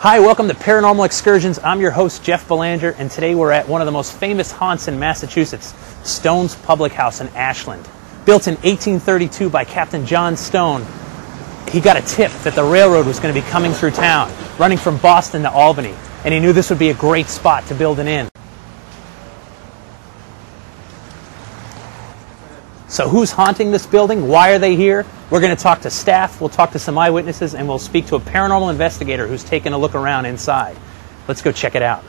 Hi, welcome to Paranormal Excursions. I'm your host, Jeff Belanger, and today we're at one of the most famous haunts in Massachusetts, Stone's Public House in Ashland. Built in 1832 by Captain John Stone, he got a tip that the railroad was going to be coming through town, running from Boston to Albany, and he knew this would be a great spot to build an inn. So who's haunting this building? Why are they here? We're going to talk to staff, we'll talk to some eyewitnesses, and we'll speak to a paranormal investigator who's taken a look around inside. Let's go check it out.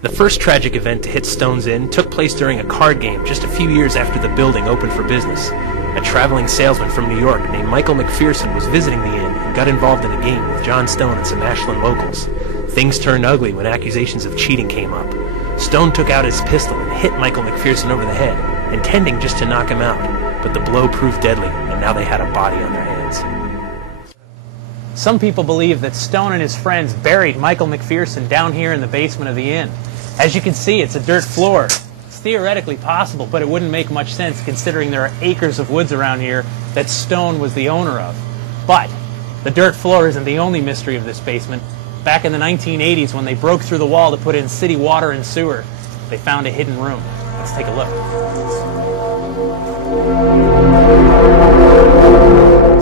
The first tragic event to hit Stone's Inn took place during a card game just a few years after the building opened for business. A traveling salesman from New York named Michael McPherson was visiting the inn and got involved in a game with John Stone and some Ashland locals. Things turned ugly when accusations of cheating came up. Stone took out his pistol and hit Michael McPherson over the head, intending just to knock him out, but the blow proved deadly, and now they had a body on their hands. Some people believe that Stone and his friends buried Michael McPherson down here in the basement of the inn. As you can see, it's a dirt floor. It's theoretically possible, but it wouldn't make much sense considering there are acres of woods around here that Stone was the owner of. But the dirt floor isn't the only mystery of this basement. Back in the 1980s, when they broke through the wall to put in city water and sewer, they found a hidden room. Let's take a look.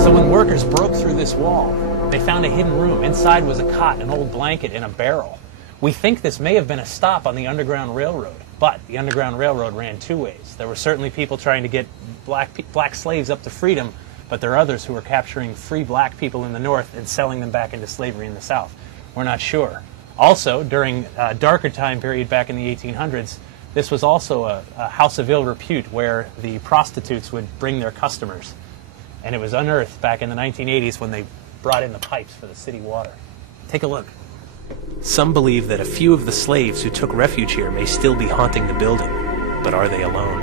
So when workers broke through this wall, they found a hidden room. Inside was a cot, an old blanket, and a barrel. We think this may have been a stop on the Underground Railroad, but the Underground Railroad ran two ways. There were certainly people trying to get black slaves up to freedom, but there are others who were capturing free black people in the North and selling them back into slavery in the South. We're not sure. Also, during a darker time period back in the 1800s, this was also a house of ill repute where the prostitutes would bring their customers. And it was unearthed back in the 1980s when they brought in the pipes for the city water. Take a look. Some believe that a few of the slaves who took refuge here may still be haunting the building, but are they alone?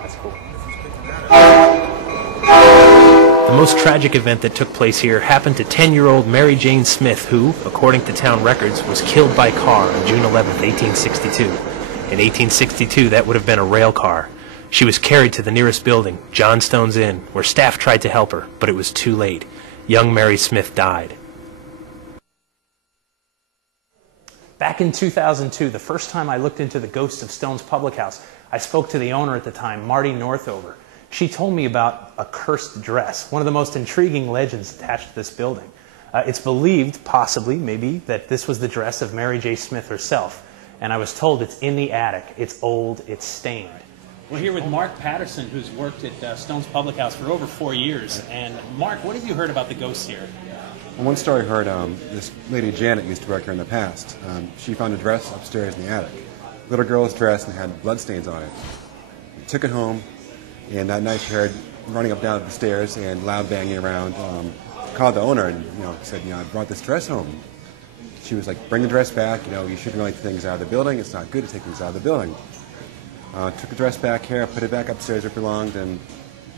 That's cool. The most tragic event that took place here happened to 10-year-old Mary Jane Smith, who, according to town records, was killed by car on June 11, 1862. In 1862, that would have been a rail car. She was carried to the nearest building, John Stone's Inn, where staff tried to help her, but it was too late. Young Mary Smith died. Back in 2002, the first time I looked into the ghosts of Stone's Public House, I spoke to the owner at the time, Marty Northover. She told me about a cursed dress, one of the most intriguing legends attached to this building. It's believed, possibly, maybe, that this was the dress of Mary J. Smith herself, and I was told it's in the attic, it's old, it's stained. We're here with Mark Patterson, who's worked at Stone's Public House for over 4 years. And Mark, what have you heard about the ghosts here? Well, one story I heard, this lady Janet used to work here in the past. She found a dress upstairs in the attic. Little girl's dress and had bloodstains on it. Took it home, and that night she heard running up down the stairs and loud banging around. Called the owner and said, I brought this dress home. She was like, bring the dress back. You shouldn't really take things out of the building. It's not good to take things out of the building. Took the dress back here, put it back upstairs where it belonged, and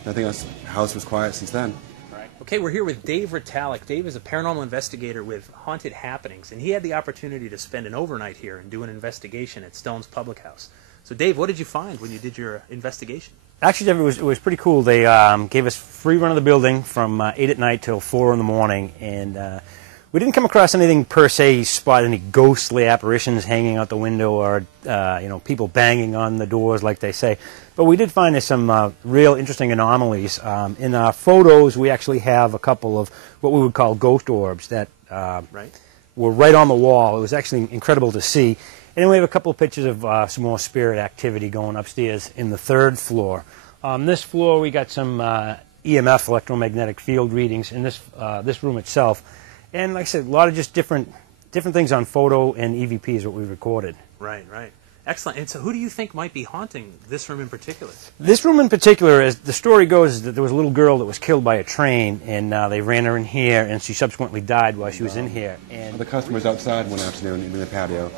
nothing else. The house was quiet since then. Right. Okay, we're here with Dave Ritalik. Dave is a paranormal investigator with Haunted Happenings, and he had the opportunity to spend an overnight here and do an investigation at Stone's Public House. So, Dave, what did you find when you did your investigation? Actually, Jeff, it was pretty cool. They gave us free run of the building from 8 at night till 4 in the morning, and we didn't come across anything per se, spot any ghostly apparitions hanging out the window or people banging on the doors like they say. But we did find some real interesting anomalies. In our photos, we actually have a couple of what we would call ghost orbs that were right on the wall. It was actually incredible to see. And then we have a couple of pictures of some more spirit activity going upstairs in the 3rd floor. On this floor, we got some EMF, electromagnetic field readings, in this room itself. And like I said, a lot of just different things on photo and EVP is what we recorded. Right. Excellent. And so who do you think might be haunting this room in particular? This room in particular, as the story goes, is that there was a little girl that was killed by a train, and they ran her in here, and she subsequently died while she was in here. And the customers outside one afternoon in the patio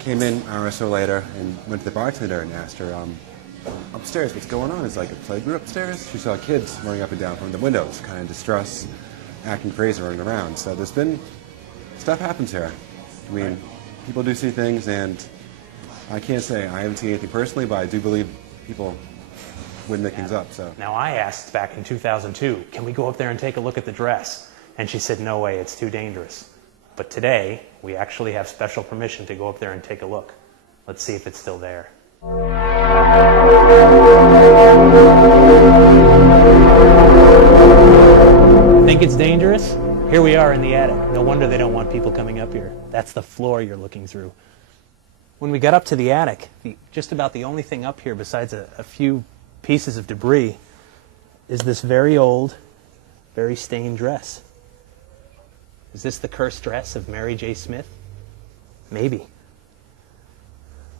came in an hour or so later and went to the bartender and asked her, upstairs, what's going on? Is like a plague group upstairs? She saw kids running up and down from the windows, kind of in distress, acting crazy, running around. So there's been stuff happens here. I mean, people do see things, and I can't say I haven't seen anything personally, but I do believe people wouldn't make things up. So Now, I asked back in 2002, can we go up there and take a look at the dress? And she said, no way, it's too dangerous. But today, we actually have special permission to go up there and take a look. Let's see if it's still there. Think it's dangerous? Here we are in the attic. No wonder they don't want people coming up here. That's the floor you're looking through. When we got up to the attic, just about the only thing up here besides a few pieces of debris is this very old, very stained dress. Is this the cursed dress of Mary J. Smith? Maybe.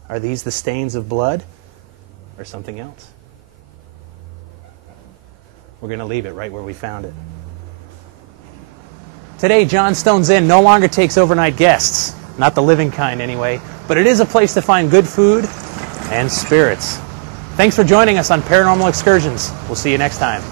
Are these the stains of blood or something else? We're going to leave it right where we found it. Today, John Stone's Inn no longer takes overnight guests. Not the living kind, anyway. But it is a place to find good food and spirits. Thanks for joining us on Paranormal Excursions. We'll see you next time.